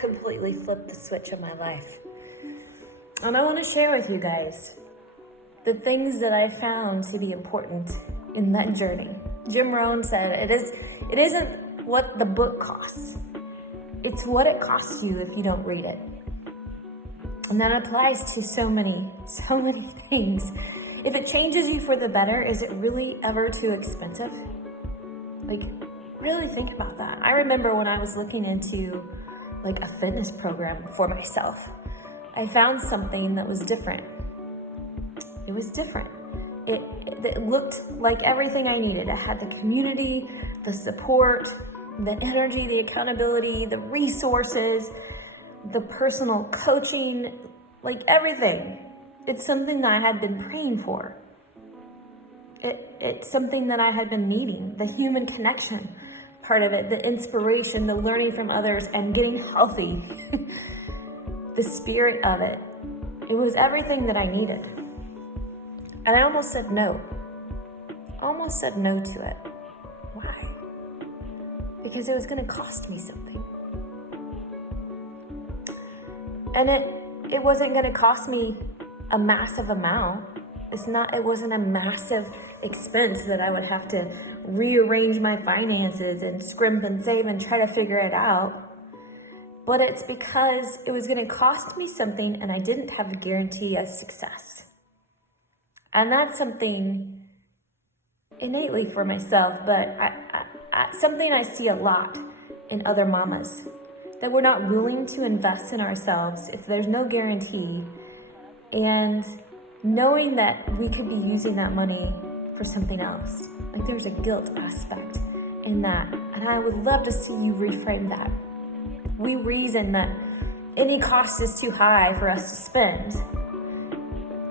completely flipped the switch in my life. And I want to share with you guys the things that I found to be important in that journey. Jim Rohn said, it isn't what the book costs. It's what it costs you if you don't read it. And that applies to so many things. If it changes you for the better, is it really ever too expensive? Like, really think about that. I remember when I was looking into like a fitness program for myself, I found something that was different. It was different. It looked like everything I needed. I had the community, the support, the energy, the accountability, the resources, the personal coaching, like everything. It's something that I had been praying for. It's something that I had been needing. The human connection part of it, the inspiration, the learning from others, and getting healthy. The spirit of it. It was everything that I needed. And I almost said no. Almost said no to it. Why? Because it was going to cost me something. And it wasn't going to cost me a massive amount. It wasn't a massive expense that I would have to rearrange my finances and scrimp and save and try to figure it out. But it's because it was going to cost me something and I didn't have a guarantee of success. And that's something innately for myself, but something I see a lot in other mamas, that we're not willing to invest in ourselves if there's no guarantee, and knowing that we could be using that money for something else. Like, there's a guilt aspect in that. And I would love to see you reframe that. We reason that any cost is too high for us to spend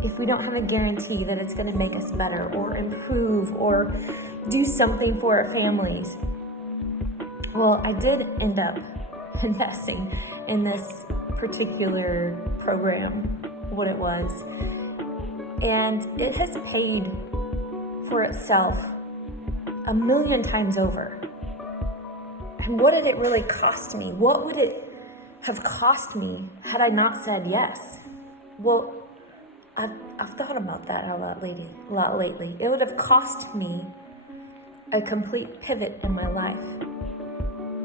if we don't have a guarantee that it's going to make us better or improve or do something for our families. Well, I did end up investing in this particular program, what it was, and it has paid for itself 1,000,000 times over. And what did it really cost me? What would it have cost me had I not said yes? Well, I've thought about that a lot lately. It would have cost me a complete pivot in my life.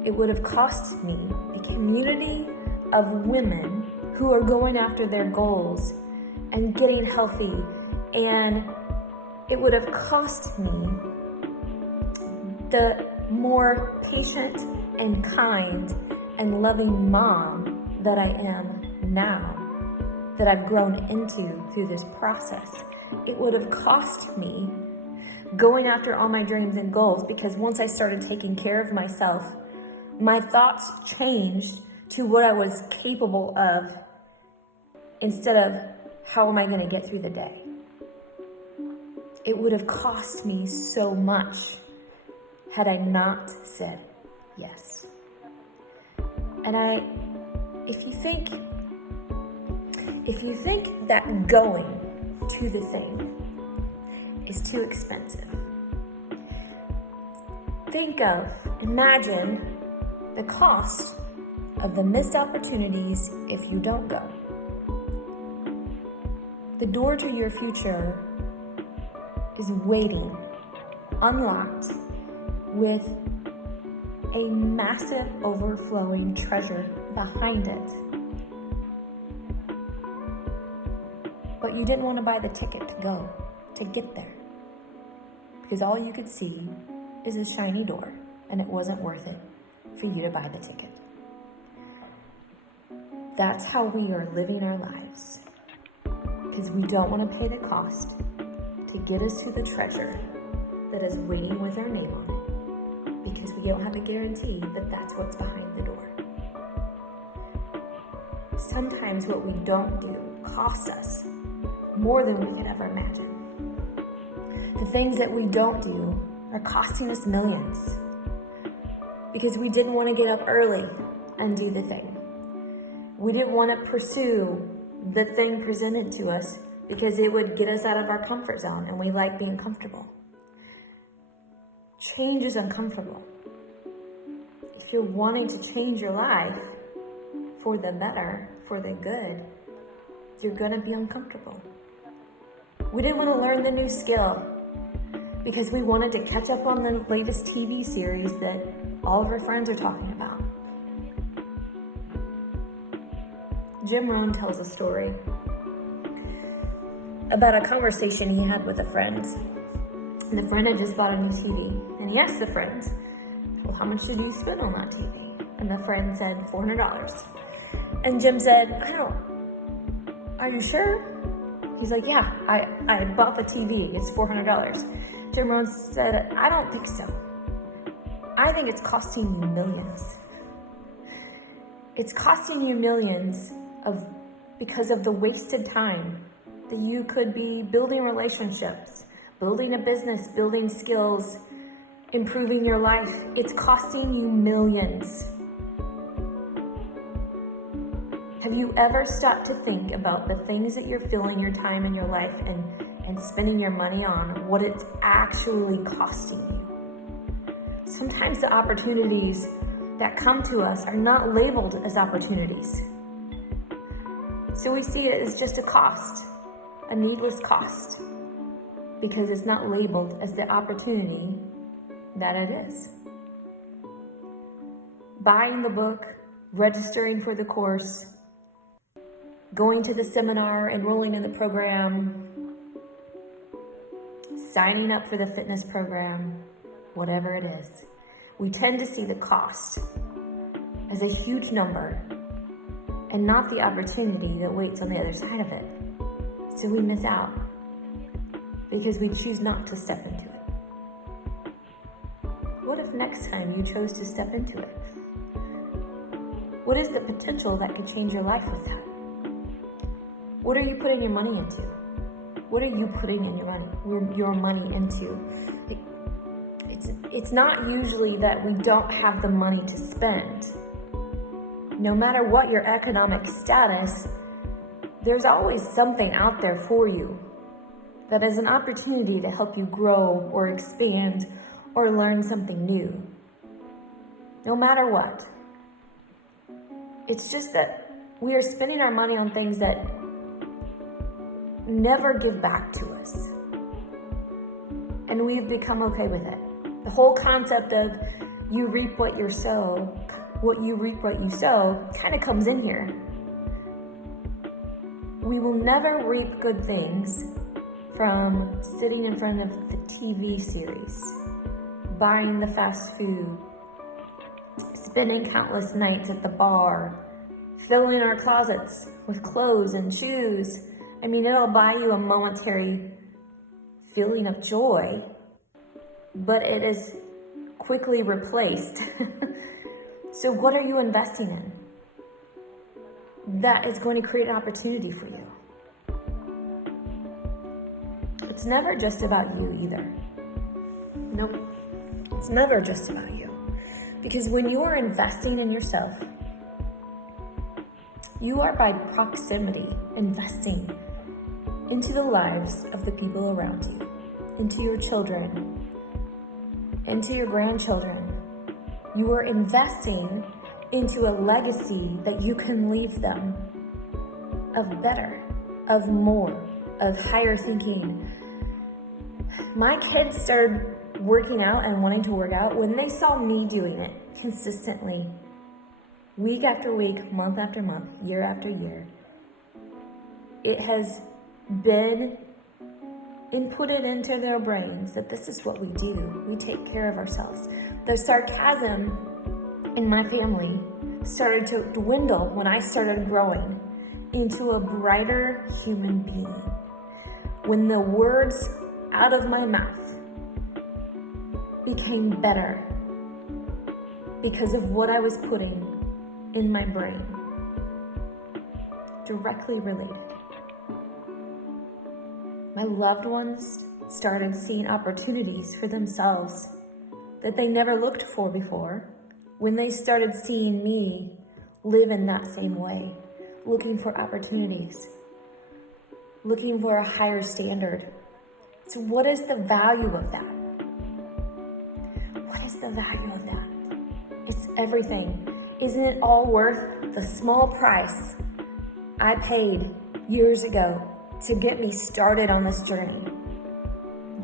It would have cost me the community of women who are going after their goals and getting healthy. And it would have cost me the more patient and kind and loving mom that I am now, that I've grown into through this process. It would have cost me going after all my dreams and goals, because once I started taking care of myself, my thoughts changed to what I was capable of instead of how am I going to get through the day. It would have cost me so much had I not said yes. And if you think that going to the thing is too expensive, imagine the cost of the missed opportunities if you don't go. The door to your future is waiting, unlocked, with a massive overflowing treasure behind it. But you didn't want to buy the ticket to get there. Because all you could see is a shiny door, and it wasn't worth it for you to buy the ticket. That's how we are living our lives. Because we don't want to pay the cost to get us to the treasure that is waiting with our name on it. Because we don't have a guarantee that that's what's behind the door. Sometimes what we don't do costs us more than we could ever imagine. The things that we don't do are costing us millions because we didn't want to get up early and do the thing. We didn't want to pursue the thing presented to us because it would get us out of our comfort zone, and we like being comfortable. Change is uncomfortable. If you're wanting to change your life for the better, for the good, you're gonna be uncomfortable. We didn't want to learn the new skill because we wanted to catch up on the latest TV series that all of our friends are talking about. Jim Rohn tells a story about a conversation he had with a friend. And the friend had just bought a new TV. And he asked the friend, well, how much did you spend on that TV? And the friend said, $400. And Jim said, are you sure? He's like, yeah, I bought the TV. It's $400. Jim Rohn said, I don't think so. I think it's costing you millions. It's costing you millions because of the wasted time that you could be building relationships, building a business, building skills, improving your life. It's costing you millions. Have you ever stopped to think about the things that you're filling your time in your life and spending your money on, what it's actually costing you? Sometimes the opportunities that come to us are not labeled as opportunities. So we see it as just a cost, a needless cost, because it's not labeled as the opportunity that it is. Buying the book, registering for the course, going to the seminar, enrolling in the program, signing up for the fitness program, whatever it is. We tend to see the cost as a huge number and not the opportunity that waits on the other side of it. So we miss out because we choose not to step into it. What if next time you chose to step into it? What is the potential that could change your life with that? What are you putting your money into? What are you putting in your money into? It's not usually that we don't have the money to spend. No matter what your economic status, there's always something out there for you that is an opportunity to help you grow or expand or learn something new. No matter what. It's just that we are spending our money on things that never give back to us. And we've become okay with it. The whole concept of you reap what you sow kind of comes in here. We will never reap good things from sitting in front of the TV series, buying the fast food, spending countless nights at the bar, filling our closets with clothes and shoes. I mean, it'll buy you a momentary feeling of joy, but it is quickly replaced. So what are you investing in that is going to create an opportunity for you? It's never just about you either. Nope. It's never just about you. Because when you are investing in yourself, you are by proximity investing into the lives of the people around you, into your children, into your grandchildren. You are investing into a legacy that you can leave them of better, of more, of higher thinking. My kids started working out and wanting to work out when they saw me doing it consistently, week after week, month after month, year after year. It has been inputted into their brains that this is what we do. We take care of ourselves. The sarcasm in my family started to dwindle when I started growing into a brighter human being. When the words out of my mouth became better because of what I was putting in my brain. Directly related. My loved ones started seeing opportunities for themselves that they never looked for before when they started seeing me live in that same way, looking for opportunities, looking for a higher standard. So what is the value of that? What is the value of that? It's everything. Isn't it all worth the small price I paid years ago to get me started on this journey?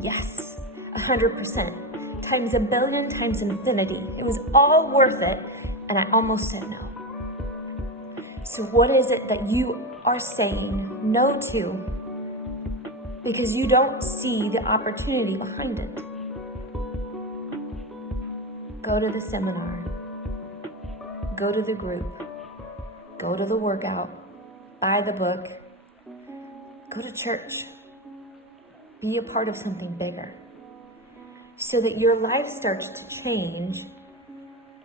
Yes, 100%, times a billion, times infinity. It was all worth it, and I almost said no. So what is it that you are saying no to because you don't see the opportunity behind it? Go to the seminar, go to the group, go to the workout, buy the book, go to church, be a part of something bigger so that your life starts to change,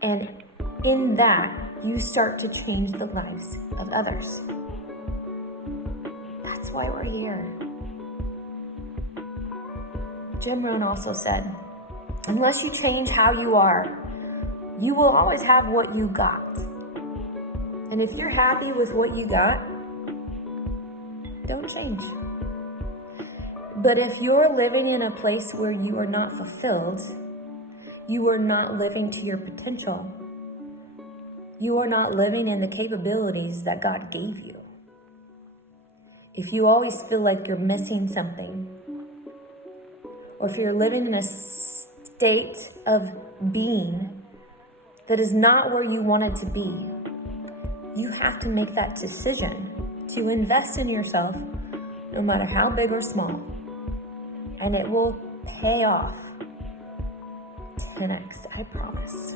and in that, you start to change the lives of others. That's why we're here. Jim Rohn also said, unless you change how you are, you will always have what you got. And if you're happy with what you got, don't change. But if you're living in a place where you are not fulfilled, you are not living to your potential, you are not living in the capabilities that God gave you. If you always feel like you're missing something, or if you're living in a state of being that is not where you wanted to be, you have to make that decision to invest in yourself, no matter how big or small, and it will pay off 10x, I promise.